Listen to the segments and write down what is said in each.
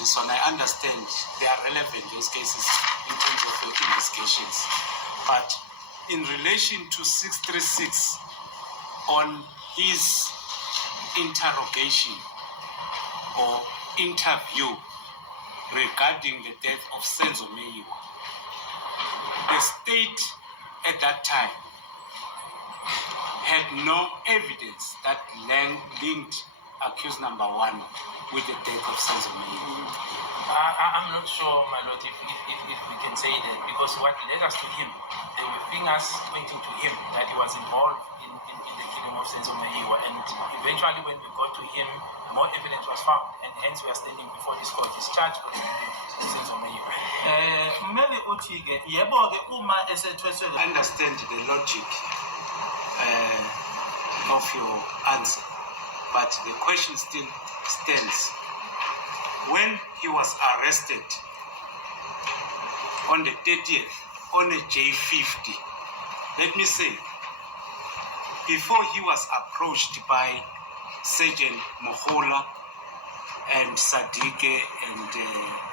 this one. I understand they are relevant, those cases, in terms of your investigations. But in relation to 636, on his interrogation or interview regarding the death of Senzo Meyiwa, the state at that time had no evidence that linked accused number one with the death of Senzo Meyiwa. I'm not sure, my lord, if we can say that, because what led us to him, there were fingers pointing to him that he was involved in the killing of Senzo Meyiwa, and eventually when we got to him, more evidence was found, and hence we are standing before this court. He's charged with Senzo Meyiwa. I understand the logic of your answer, but the question still stands. When he was arrested on the 30th on a J50, let me say, before he was approached by Sergeant Mohola and Sadike and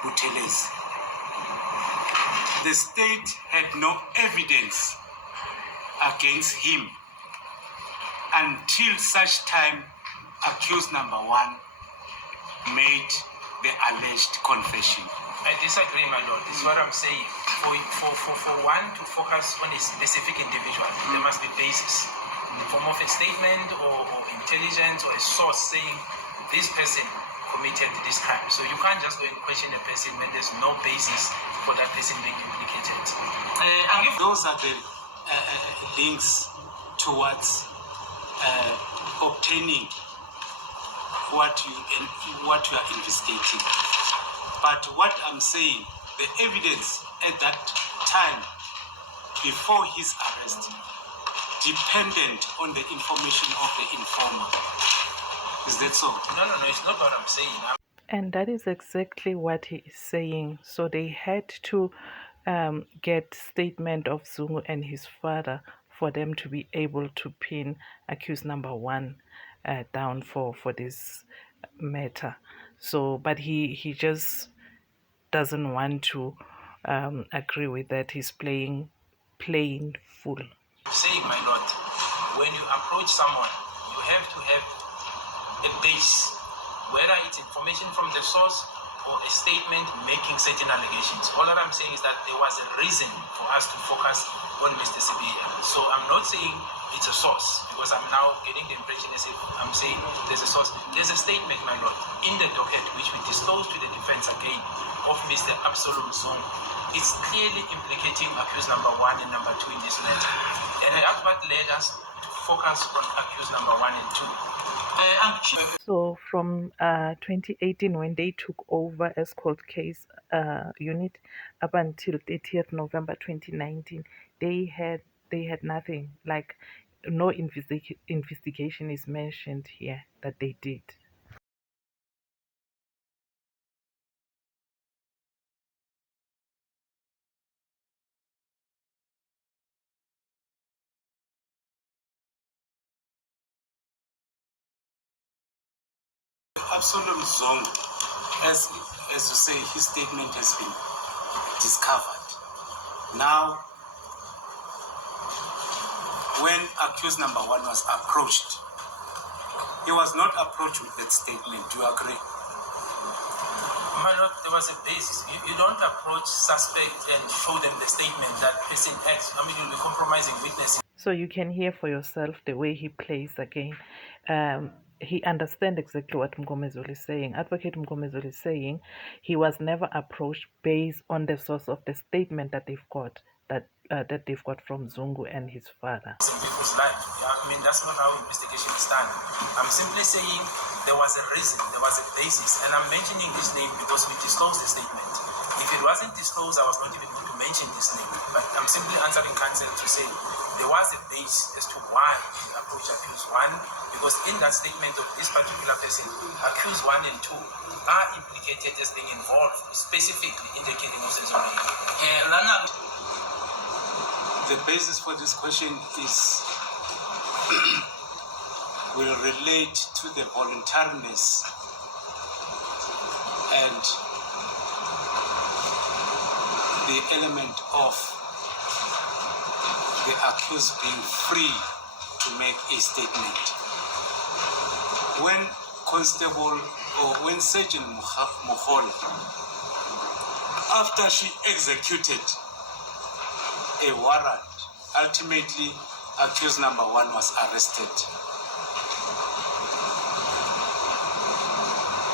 Buteles, the state had no evidence against him until such time accused number one made the alleged confession. I disagree, my lord. This is what I'm saying. For one to focus on a specific individual, there must be basis in the form of a statement or intelligence or a source saying this person committed this crime. So you can't just go and question a person when there's no basis for that person being implicated. And if those are the links towards obtaining what you are investigating. But what I'm saying, the evidence at that time, before his arrest, dependent on the information of the informer. Is that so? No, it's not what I'm saying. And that is exactly what he is saying. So they had to get statement of Zungu and his father for them to be able to pin accused number one down for this matter. So, but he just doesn't want to agree with that. He's playing fool. Saying, my lord, when you approach someone, you have to have a base, whether it's information from the source or a statement making certain allegations. All that I'm saying is that there was a reason for us to focus on Mr. Sibiya. So I'm not saying it's a source, because I'm now getting the impression as if I'm saying there's a source. There's a statement, my lord, in the docket which we disclosed to the defense again of Mr. Absolute Zungu. It's clearly implicating accused number one and number two in this matter. And that's what led us to focus on accused number one and two. So from 2018, when they took over as cold case unit, up until 30th November 2019, they had nothing, like no investigation is mentioned here that they did. Absolute Zungu, as you say, his statement has been discovered. Now, when accused number one was approached, he was not approached with that statement. Do you agree? My lord, there was a basis. You don't approach suspect and show them the statement that person X. I mean, you'll be compromising witnesses. So you can hear for yourself the way he plays again. He understands exactly what Mgomezulu is saying. Advocate Mgomezulu is saying he was never approached based on the source of the statement that they've got, that they've got from Zungu and his father. In people's life, I mean, that's not how investigation is done. I'm simply saying there was a reason, there was a basis, and I'm mentioning this name because we disclosed the statement. If it wasn't disclosed, I was not even going to mention this name. But I'm simply answering counsel to say there was a base as to why he approached accused one, because in that statement of this particular person, accused one and two are implicated as being involved specifically in the killing of Senzo Meyiwa. The basis for this question is will relate to the voluntariness and the element of the accused being free to make a statement. When Constable or when Sergeant Mohola, after she executed a warrant, ultimately accused number 1 was arrested.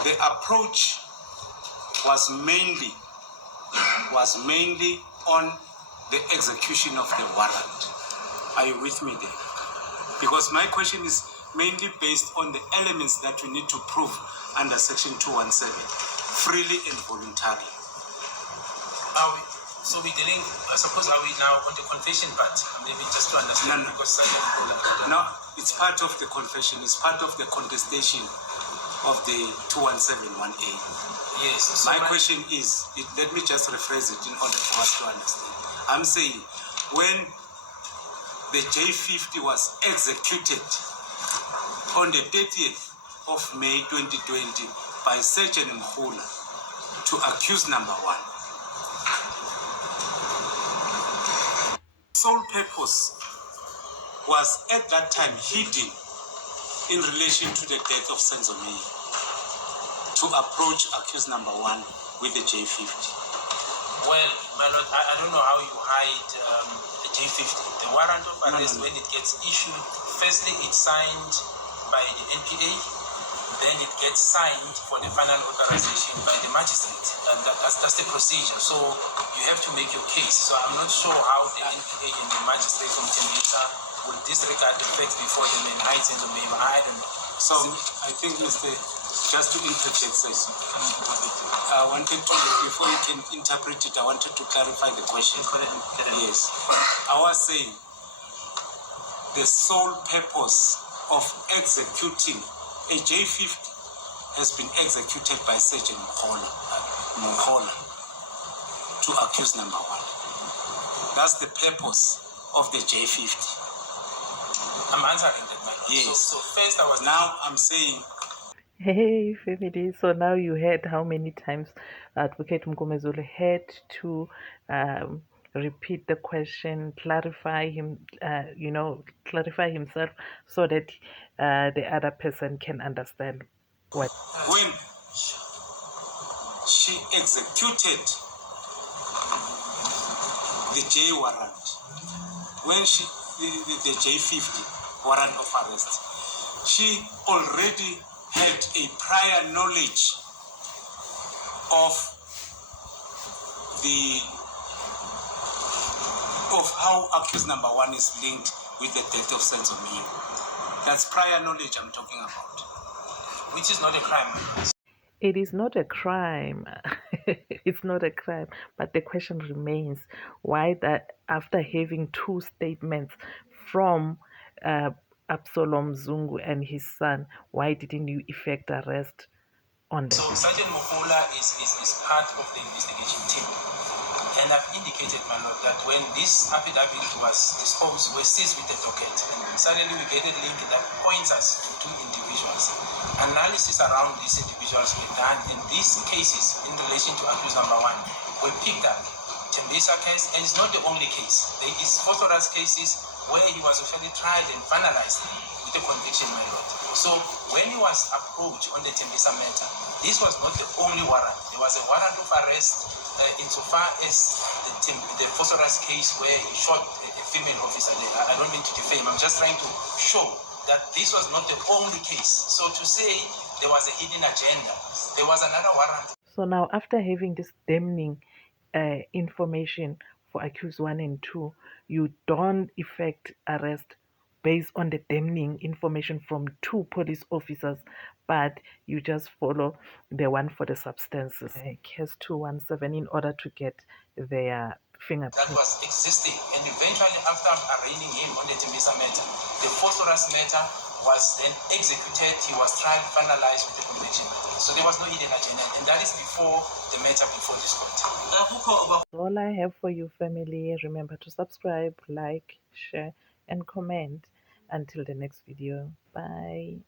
The approach was mainly on the execution of the warrant. Are you with me there? Because my question is mainly based on the elements that we need to prove under Section 217, freely and voluntarily. So we're dealing, I suppose, are we now on the confession part? Maybe just to understand. No, it's part of the confession. It's part of the contestation of the 217(1)(a). Yes. So my question is, let me just rephrase it in order for us to understand. I'm saying, when the J50 was executed on the 30th of May 2020 by Sergeant Mkhula to accuse number 1, sole purpose was at that time hidden in relation to the death of Senzo Meyiwa to approach accused number 1 with the J50. Well, my lord, I don't know how you hide the J50. The warrant of arrest, when it gets issued, firstly it's signed by the NPA, then it gets signed for the final authorization by the magistrate. And that's the procedure. So you have to make your case. So I'm not sure how the NPA and the magistrate from Tembisa will disregard the facts before them and hide Senzo Meyiwa. I don't know. So I think, just to interject, I wanted to, before you can interpret it, I wanted to clarify the question. Yes. I was saying the sole purpose of executing a J50 has been executed by Sergeant Mohola to accuse number 1. That's the purpose of the J50. I'm answering that, my lord. Yes. So first I was... Now I'm saying... Hey family, so now you heard how many times Advocate Mgomezulu had to repeat the question, clarify himself so that the other person can understand what. When she executed the J warrant, when the J50 warrant of arrest, she already had a prior knowledge of how accused number 1 is linked with the death of Senzo Meyiwa. That's prior knowledge I'm talking about. Which is not a crime. It is not a crime. It's not a crime. But the question remains, why that after having 2 statements from Absalom Zungu and his son, why didn't you effect arrest on them? So Sergeant Mohola is part of the investigation team. And I've indicated, my lord, that when this affidavit was disposed, we seized with the docket. And suddenly we get a link that points us to 2 individuals. Analysis around these individuals were done in these cases in relation to accused number 1. We picked up Tembisa case, and it's not the only case. There is phosphorus cases where he was actually tried and finalized with the conviction, my lord. So when he was approached on the Tembisa matter, this was not the only warrant. There was a warrant of arrest insofar as the phosphorus case where he shot a female officer. I don't mean to defame. I'm just trying to show that this was not the only case. So to say there was a hidden agenda, there was another warrant. So now, after having this damning information for accused 1 and 2, you don't effect arrest based on the damning information from 2 police officers, but you just follow the one for the substances, case 217, in order to get their fingerprint. That was existing, and eventually after arraigning him on the Tembisa matter, the phosphorus matter was then executed. He was tried, finalized with the conviction. So there was no hidden agenda, and that is before the matter before this court. All I have for you, family. Remember to subscribe, like, share, and comment. Until the next video. Bye.